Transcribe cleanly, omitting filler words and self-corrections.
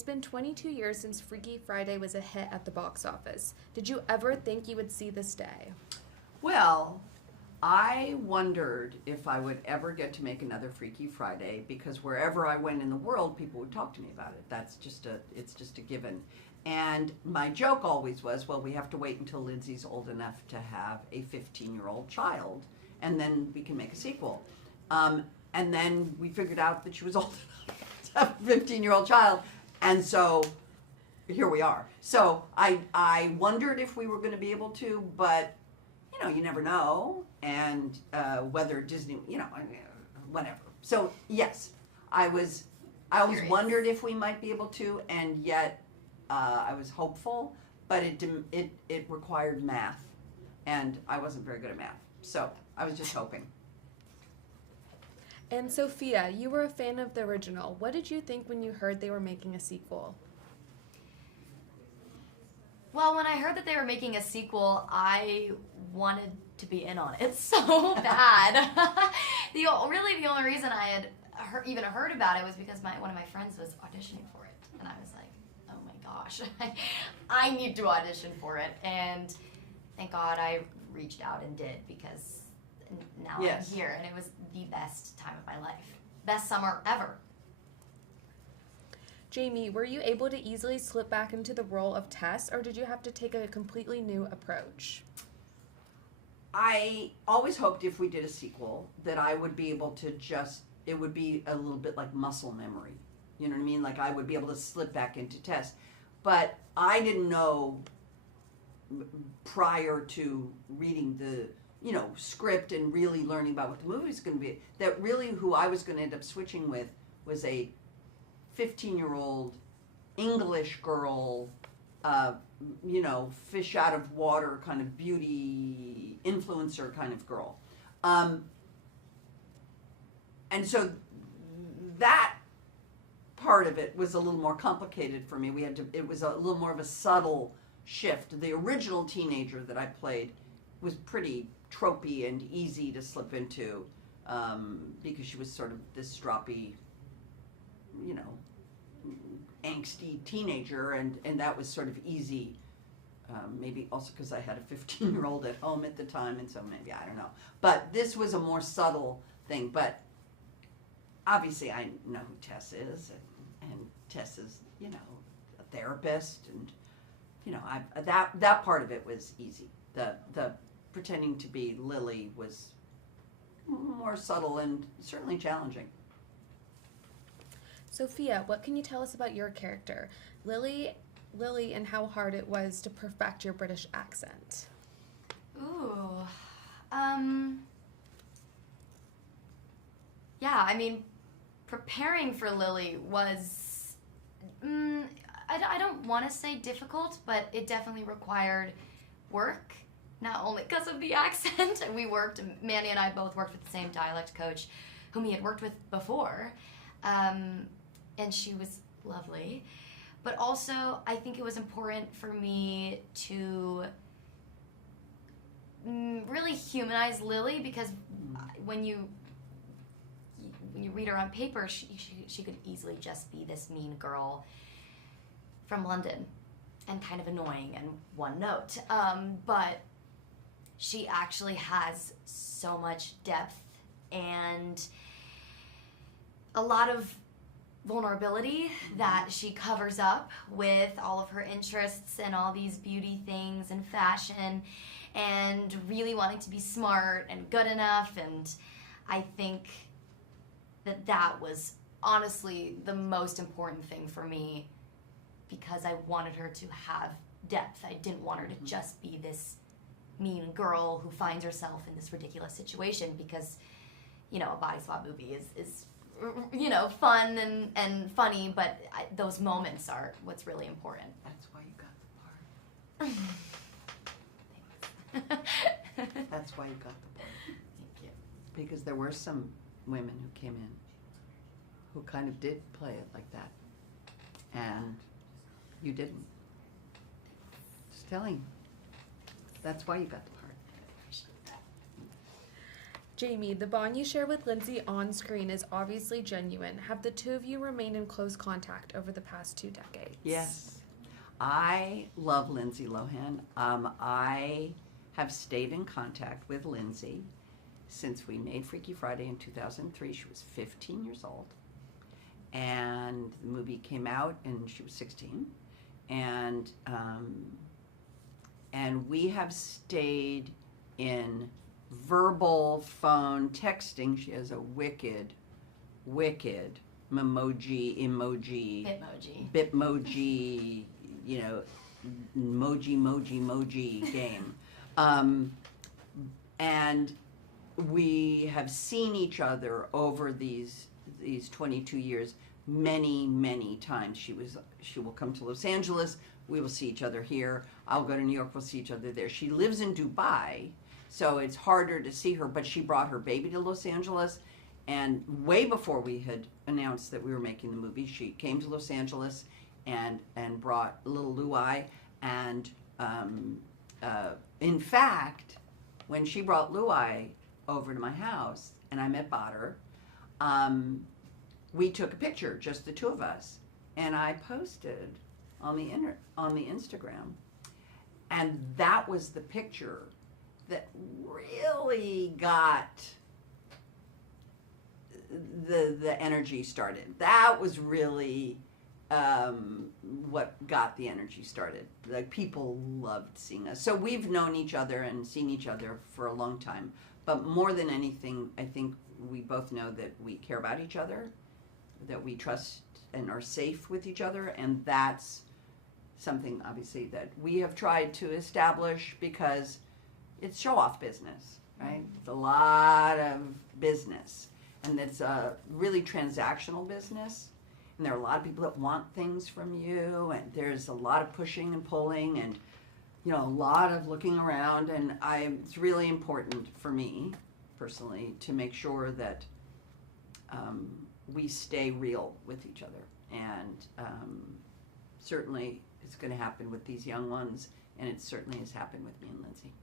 It's been 22 years since Freaky Friday was a hit at the box office. Did you ever think you would see this day? Well, I wondered if I would ever get to make another Freaky Friday, because wherever I went in the world, people would talk to me about it. It's just a given. And my joke always was, well, we have to wait until Lindsay's old enough to have a 15-year-old child, and then we can make a sequel. And then we figured out that she was old enough to have a 15-year-old child, and so here we are. So I wondered if we were going to be able to, but you never know, and whether Disney, whatever. So yes, I always wondered if we might be able to, and yet I was hopeful, but it required math, and I wasn't very good at math, so I was just hoping. And Sophia, you were a fan of the original. What did you think when you heard they were making a sequel? Well, when I heard that they were making a sequel, I wanted to be in on it so bad. The only reason I had even heard about it was because one of my friends was auditioning for it. And I was like, oh my gosh, I need to audition for it. And thank God I reached out and did, because now I'm here. And it was the best time of my life. Best summer ever. Jamie, were you able to easily slip back into the role of Tess, or did you have to take a completely new approach? I always hoped if we did a sequel that I would be able to it would be a little bit like muscle memory. You know what I mean? Like I would be able to slip back into Tess. But I didn't know prior to reading the script and really learning about what the movie was going to be, that really who I was going to end up switching with was a 15-year-old English girl, fish out of water kind of beauty influencer kind of girl. And so that part of it was a little more complicated for me. It was a little more of a subtle shift. The original teenager that I played was pretty tropey and easy to slip into, because she was sort of this stroppy, angsty teenager, and that was sort of easy. Maybe also because I had a 15-year-old at home at the time, and so maybe, I don't know. But this was a more subtle thing. But obviously I know who Tess is, and Tess is, a therapist, and, that part of it was easy. The pretending to be Lily was more subtle and certainly challenging. Sophia, what can you tell us about your character, Lily, and how hard it was to perfect your British accent? Ooh. Yeah, I mean, preparing for Lily was, I don't want to say difficult, but it definitely required work, not only because of the accent. Manny and I both worked with the same dialect coach whom he had worked with before. And she was lovely. But also, I think it was important for me to really humanize Lily, because when you read her on paper, she could easily just be this mean girl from London and kind of annoying and one note. But she actually has so much depth and a lot of vulnerability that she covers up with all of her interests and all these beauty things and fashion and really wanting to be smart and good enough. And I think that was honestly the most important thing for me, because I wanted her to have depth. I didn't want her to just be this mean girl who finds herself in this ridiculous situation, because a body swap movie is fun and funny, but those moments are what's really important. That's why you got the part. That's why you got the part. Thank you. Because there were some women who came in who kind of did play it like that. And you didn't. Just telling you. That's why you got the part. Jamie, the bond you share with Lindsay on screen is obviously genuine. Have the two of you remained in close contact over the past 2 decades? Yes. I love Lindsay Lohan. I have stayed in contact with Lindsay since we made Freaky Friday in 2003. She was 15 years old. And the movie came out and she was 16. And we have stayed in verbal phone texting. She has a wicked bitmoji, you know, moji game. And we have seen each other over these 22 years many times. She will come to Los Angeles. We will see each other here. I'll go to New York. We'll see each other there. She lives in Dubai, so it's harder to see her, but she brought her baby to Los Angeles. And way before we had announced that we were making the movie, she came to Los Angeles and brought little Luai. And in fact, when she brought Luai over to my house and I met Badr, we took a picture, just the two of us, and I posted on the Instagram. And that was the picture that really got the energy started. That was really what got the energy started. Like, people loved seeing us. So we've known each other and seen each other for a long time. But more than anything, I think we both know that we care about each other, that we trust and are safe with each other, and that's something, obviously, that we have tried to establish because it's show-off business, right? It's a lot of business, and it's a really transactional business, and there are a lot of people that want things from you, and there's a lot of pushing and pulling, and you know, a lot of looking around, and it's really important for me, personally, to make sure that we stay real with each other, and certainly it's going to happen with these young ones, and it certainly has happened with me and Lindsay.